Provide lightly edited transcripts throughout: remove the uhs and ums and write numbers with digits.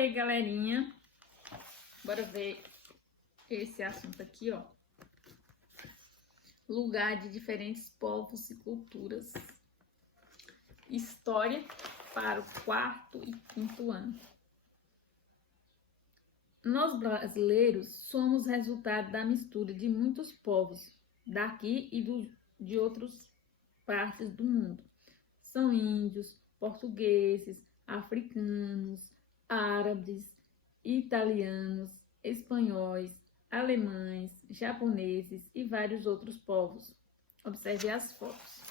Oi, galerinha. Bora ver esse assunto aqui, ó. Lugar de diferentes povos e culturas. História para o 4º e 5º ano. Nós brasileiros somos resultado da mistura de muitos povos daqui e de outras partes do mundo. São índios, portugueses, africanos, árabes, italianos, espanhóis, alemães, japoneses e vários outros povos. Observe as fotos.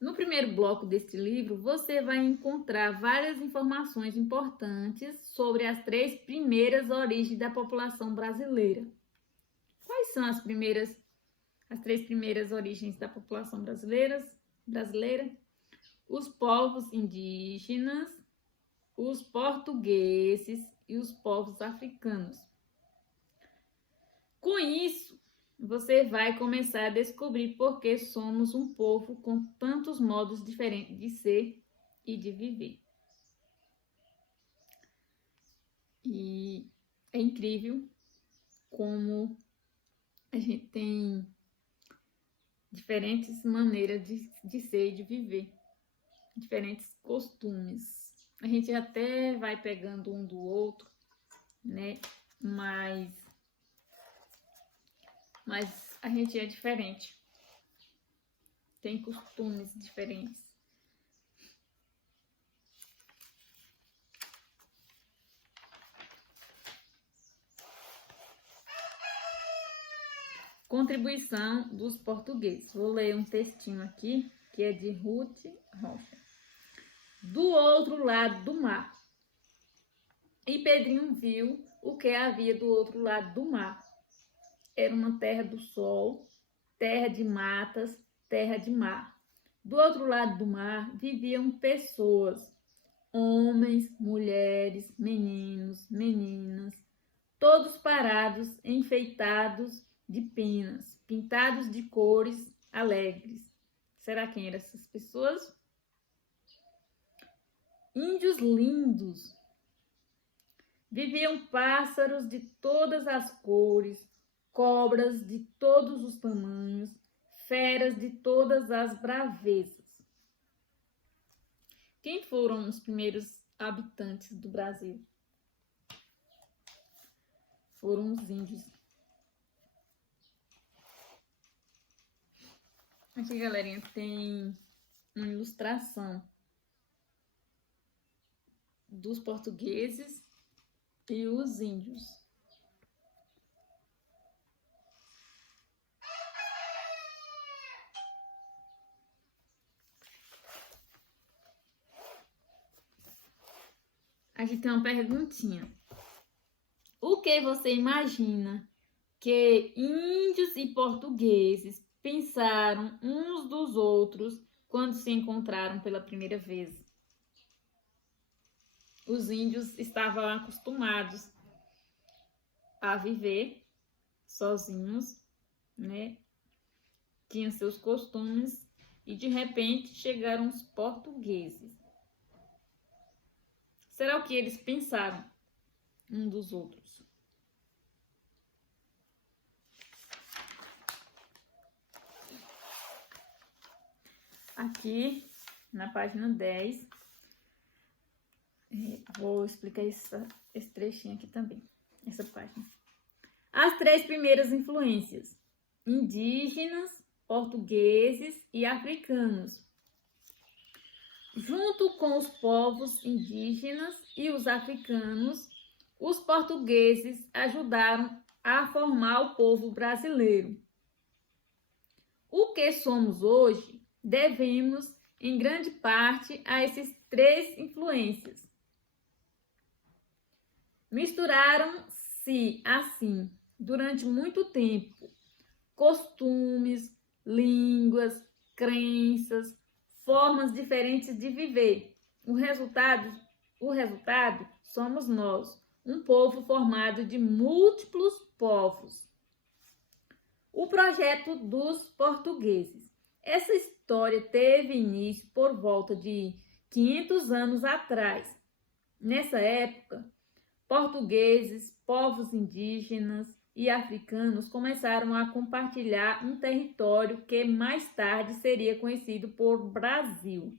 No primeiro bloco deste livro, você vai encontrar várias informações importantes sobre as 3 primeiras origens da população brasileira. Quais são as 3 primeiras origens da população brasileira? Os povos indígenas, os portugueses e os povos africanos. Com isso, você vai começar a descobrir por que somos um povo com tantos modos diferentes de ser e de viver. E é incrível como a gente tem diferentes maneiras de ser e de viver, diferentes costumes. A gente até vai pegando um do outro, né? Mas a gente é diferente. Tem costumes diferentes. Contribuição dos portugueses. Vou ler um textinho aqui, que é de Ruth Rocha. Do outro lado do mar. E Pedrinho viu o que havia do outro lado do mar. Era uma terra do sol, terra de matas, terra de mar. Do outro lado do mar viviam pessoas, homens, mulheres, meninos, meninas, todos parados, enfeitados de penas, pintados de cores alegres. Será quem eram essas pessoas? Índios lindos. Viviam pássaros de todas as cores, cobras de todos os tamanhos, feras de todas as bravezas. Quem foram os primeiros habitantes do Brasil? Foram os índios. Aqui, galerinha, tem uma ilustração dos portugueses e os índios. Aqui tem uma perguntinha. O que você imagina que índios e portugueses pensaram uns dos outros quando se encontraram pela primeira vez? Os índios estavam acostumados a viver sozinhos, né? Tinham seus costumes e de repente chegaram os portugueses. Será o que eles pensaram um dos outros? Aqui na página 10, vou explicar esse trechinho aqui também, essa página. As 3 primeiras influências: indígenas, portugueses e africanos. Junto com os povos indígenas e os africanos, os portugueses ajudaram a formar o povo brasileiro. O que somos hoje devemos, em grande parte, a essas 3 influências. Misturaram-se, assim, durante muito tempo, costumes, línguas, crenças, formas diferentes de viver. O resultado somos nós, um povo formado de múltiplos povos. O projeto dos portugueses. Essa história teve início por volta de 500 anos atrás. Nessa época, portugueses, povos indígenas e africanos começaram a compartilhar um território que mais tarde seria conhecido por Brasil.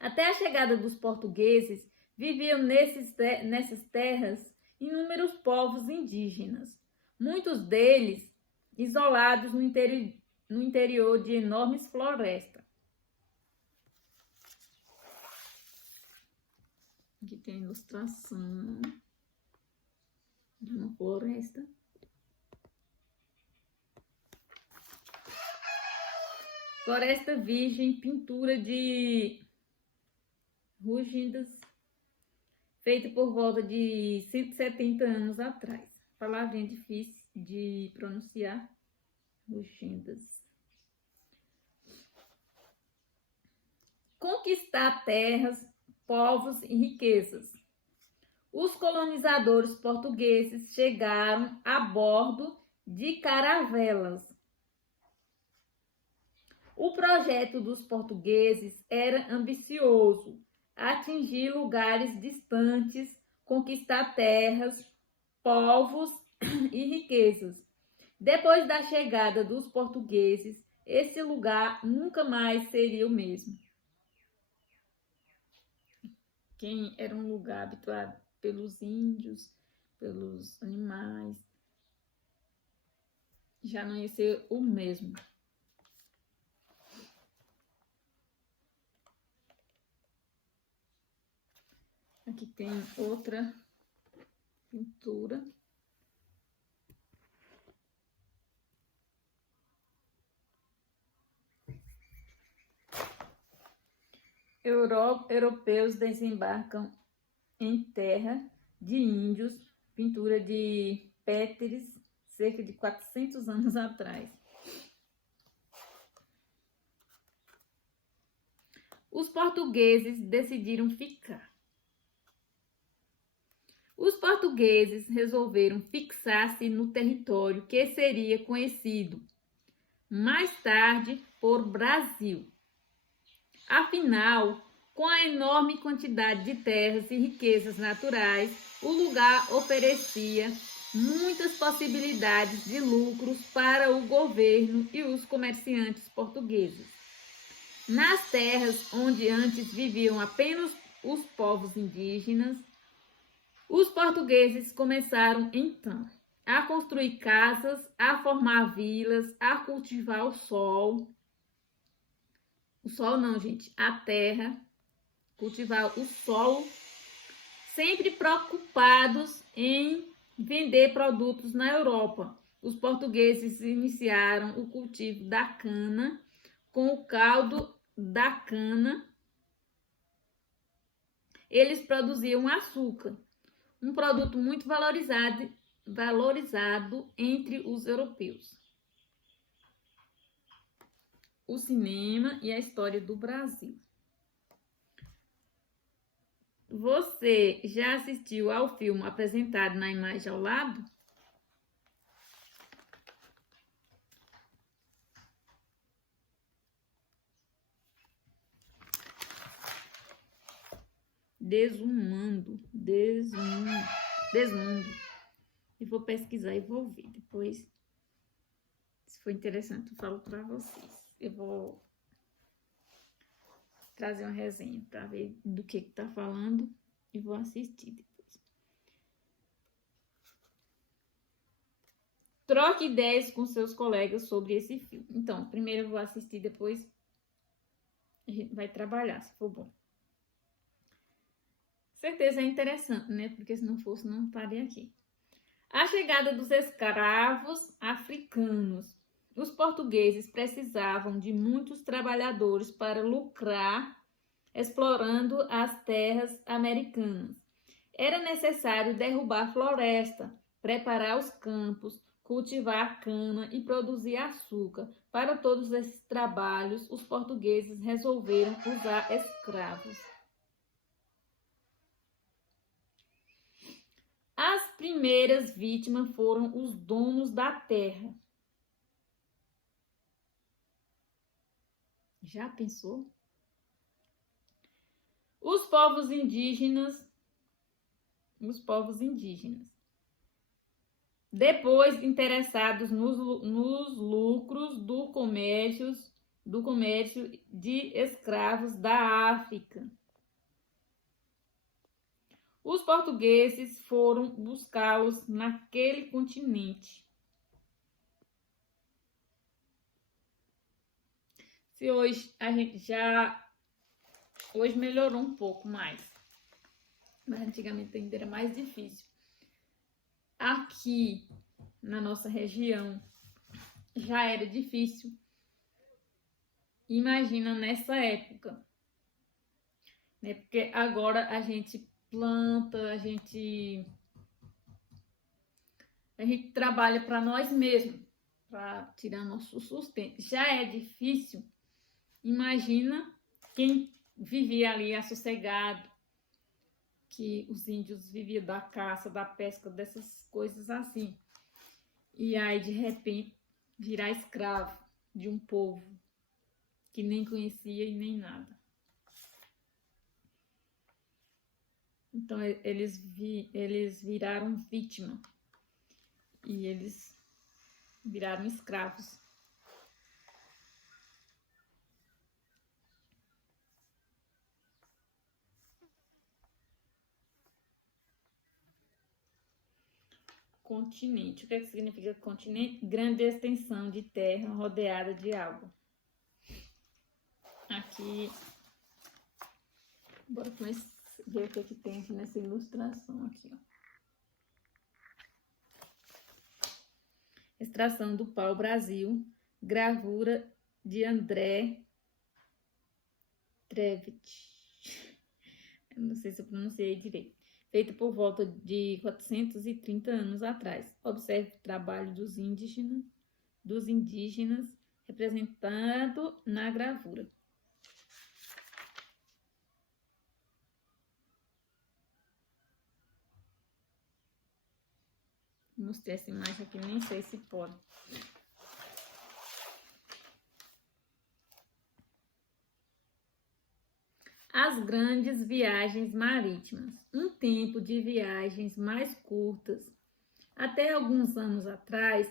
Até a chegada dos portugueses, viviam nessas terras inúmeros povos indígenas, muitos deles isolados no interior de enormes florestas. Aqui tem a ilustração de uma floresta. Floresta virgem, pintura de rugidas, feita por volta de 170 anos atrás. Palavrinha difícil de pronunciar. Rugidas. Conquistar terras, povos e riquezas. Os colonizadores portugueses chegaram a bordo de caravelas. O projeto dos portugueses era ambicioso: atingir lugares distantes, conquistar terras, povos e riquezas. Depois da chegada dos portugueses, esse lugar nunca mais seria o mesmo. Quem era um lugar habitado pelos índios, pelos animais, já não ia ser o mesmo. Aqui tem outra pintura. Europeus desembarcam em terra de índios, pintura de Péteres, cerca de 400 anos atrás. Os portugueses decidiram ficar. Os portugueses resolveram fixar-se no território que seria conhecido mais tarde por Brasil. Afinal, com a enorme quantidade de terras e riquezas naturais, o lugar oferecia muitas possibilidades de lucros para o governo e os comerciantes portugueses. Nas terras onde antes viviam apenas os povos indígenas, os portugueses começaram, então, a construir casas, a formar vilas, a cultivar o sol. O sol não, gente, a terra. Cultivar o solo, sempre preocupados em vender produtos na Europa. Os portugueses iniciaram o cultivo da cana. Com o caldo da cana, eles produziam açúcar, um produto muito valorizado entre os europeus. O cinema e a história do Brasil. Você já assistiu ao filme apresentado na imagem ao lado? Desumando. E vou pesquisar e vou ver. Depois, se for interessante, eu falo para vocês. Eu vou trazer uma resenha para ver do que tá falando e vou assistir depois. Troque ideias com seus colegas sobre esse filme. Então, primeiro eu vou assistir, depois a gente vai trabalhar, se for bom. Certeza é interessante, né? Porque se não fosse, não estaria aqui. A chegada dos escravos africanos. Os portugueses precisavam de muitos trabalhadores para lucrar, explorando as terras americanas. Era necessário derrubar a floresta, preparar os campos, cultivar cana e produzir açúcar. Para todos esses trabalhos, os portugueses resolveram usar escravos. As primeiras vítimas foram os donos da terra. Já pensou? Os povos indígenas, depois interessados nos lucros do comércio de escravos da África. Os portugueses foram buscá-los naquele continente. Se hoje a gente hoje melhorou um pouco mais, mas antigamente ainda era mais difícil. Aqui na nossa região já era difícil. Imagina nessa época, né? Porque agora a gente planta, a gente trabalha para nós mesmos, para tirar nosso sustento. Já é difícil. Imagina quem vivia ali assossegado, que os índios viviam da caça, da pesca, dessas coisas assim. E aí, de repente, virar escravo de um povo que nem conhecia e nem nada. Então, eles viraram vítima e eles viraram escravos. Continente. O que significa continente? Grande extensão de terra rodeada de água. Aqui, bora ver o que tem aqui nessa ilustração aqui, ó. Extração do pau-brasil, gravura de André Trevet. Não sei se eu pronunciei direito. Feita por volta de 430 anos atrás. Observe o trabalho dos indígenas representado na gravura. Mostrei essa imagem aqui, nem sei se pode. As grandes viagens marítimas. Um tempo de viagens mais curtas. Até alguns anos atrás,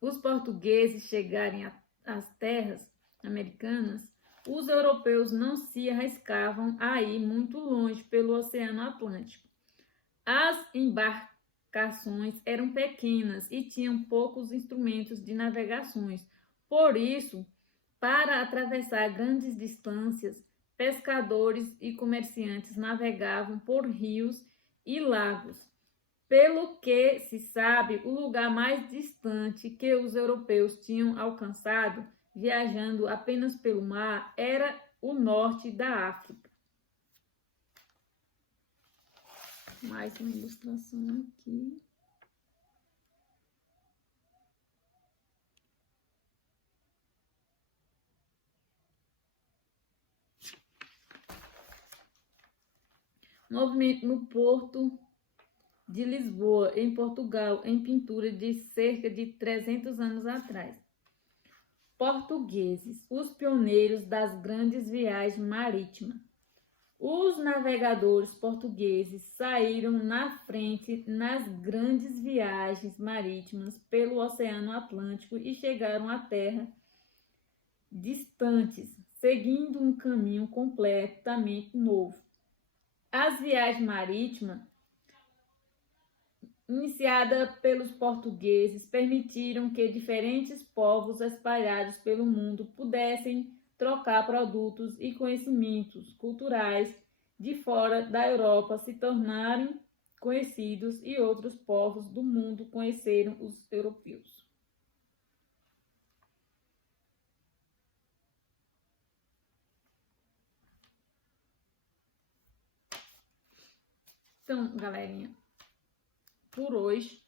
os portugueses chegarem às terras americanas, os europeus não se arriscavam a ir muito longe pelo Oceano Atlântico. As embarcações eram pequenas e tinham poucos instrumentos de navegações. Por isso, para atravessar grandes distâncias, pescadores e comerciantes navegavam por rios e lagos. Pelo que se sabe, o lugar mais distante que os europeus tinham alcançado, viajando apenas pelo mar, era o norte da África. Mais uma ilustração aqui. Movimento no Porto de Lisboa, em Portugal, em pintura de cerca de 300 anos atrás. Portugueses, os pioneiros das grandes viagens marítimas. Os navegadores portugueses saíram na frente nas grandes viagens marítimas pelo Oceano Atlântico e chegaram à terra distantes, seguindo um caminho completamente novo. As viagens marítimas, iniciadas pelos portugueses, permitiram que diferentes povos espalhados pelo mundo pudessem trocar produtos e conhecimentos culturais de fora da Europa, se tornarem conhecidos e outros povos do mundo conheceram os europeus. Então, galerinha, por hoje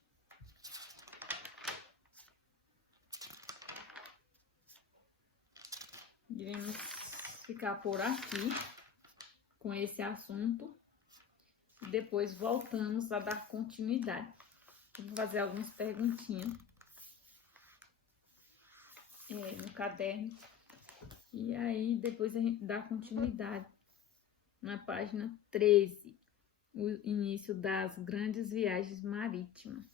iremos ficar por aqui com esse assunto e depois voltamos a dar continuidade. Vou fazer algumas perguntinhas. no caderno. E aí, depois a gente dá continuidade na página 13, o início das grandes viagens marítimas.